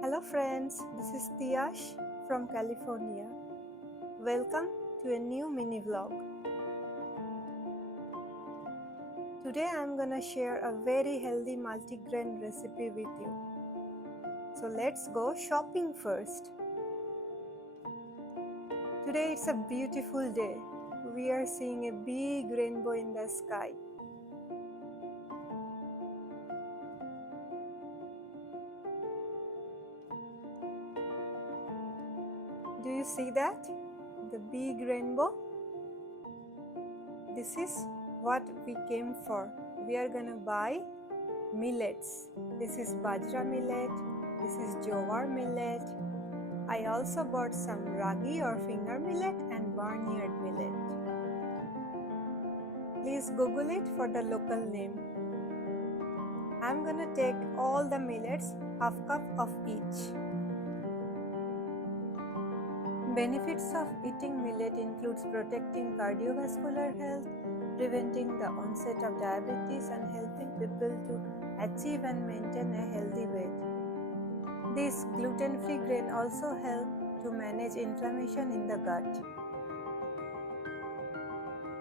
Hello friends, this is Tiash from California. Welcome to a new mini vlog. Today I am gonna share a very healthy multigrain recipe with you. So let's go shopping first. Today it's a beautiful day. We are seeing a big rainbow in the sky. Do you see that? The big rainbow? This is what we came for. We are gonna buy millets. This is bajra millet, this is jowar millet. I also bought some ragi or finger millet and barnyard millet. Please Google it for the local name. I'm gonna take all the millets, half cup of each. Benefits of eating millet includes protecting cardiovascular health, preventing the onset of diabetes and helping people to achieve and maintain a healthy weight. This gluten-free grain also helps to manage inflammation in the gut.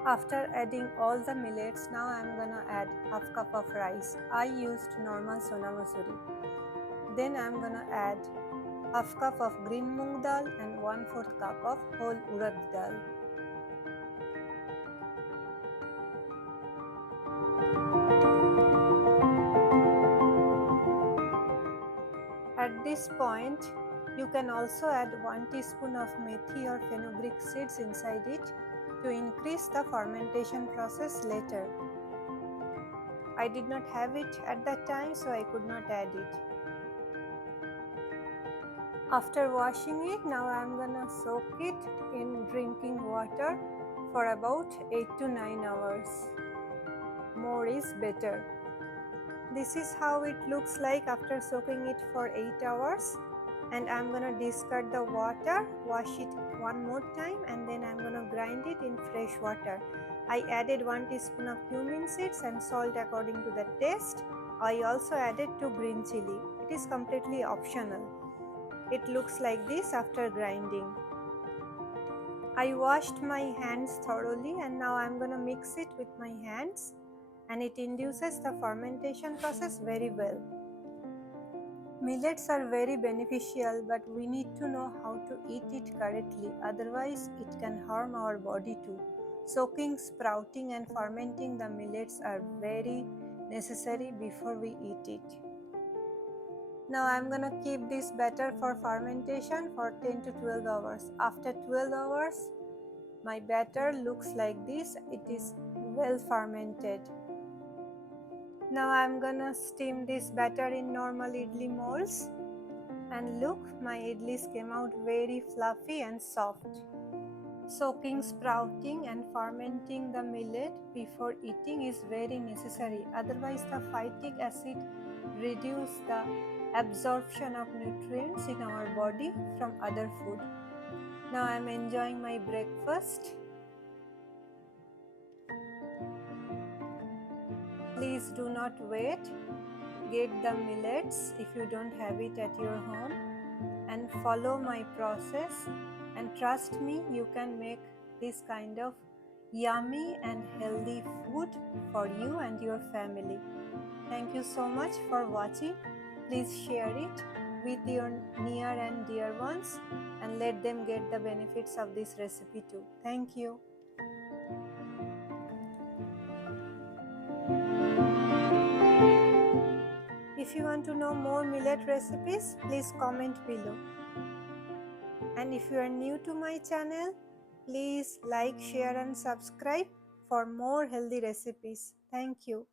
After adding all the millets, now I am gonna add half cup of rice. I used normal Sona Masuri. Then I am gonna add half cup of green moong dal and 1/4 cup of whole urad dal. At this point, you can also add 1 teaspoon of methi or fenugreek seeds inside it to increase the fermentation process later. I did not have it at that time, so I could not add it. After washing it, now I am gonna soak it in drinking water for about 8 to 9 hours. More is better. This is how it looks like after soaking it for 8 hours. And I'm gonna discard the water, wash it one more time, and then I'm gonna grind it in fresh water. I added 1 teaspoon of cumin seeds and salt according to the taste. I also added 2 green chili. It is completely optional. It looks like this after grinding. I washed my hands thoroughly and now I'm gonna mix it with my hands, and it induces the fermentation process very well. Millets are very beneficial, but we need to know how to eat it correctly, otherwise it can harm our body too. Soaking, sprouting and fermenting the millets are very necessary before we eat it. Now I'm gonna keep this batter for fermentation for 10 to 12 hours. After 12 hours, my batter looks like this. It is well fermented. Now I'm gonna steam this batter in normal idli molds. And look, my idlis came out very fluffy and soft. Soaking, sprouting and fermenting the millet before eating is very necessary. Otherwise the phytic acid reduces the absorption of nutrients in our body from other food. Now I am enjoying my breakfast. Please do not wait. Get the millets if you don't have it at your home and follow my process, and trust me, you can make this kind of yummy and healthy food for you and your family. Thank you so much for watching. Please share it with your near and dear ones and let them get the benefits of this recipe too. Thank you. If you want to know more millet recipes, please comment below. And if you are new to my channel, please like, share and subscribe for more healthy recipes. Thank you.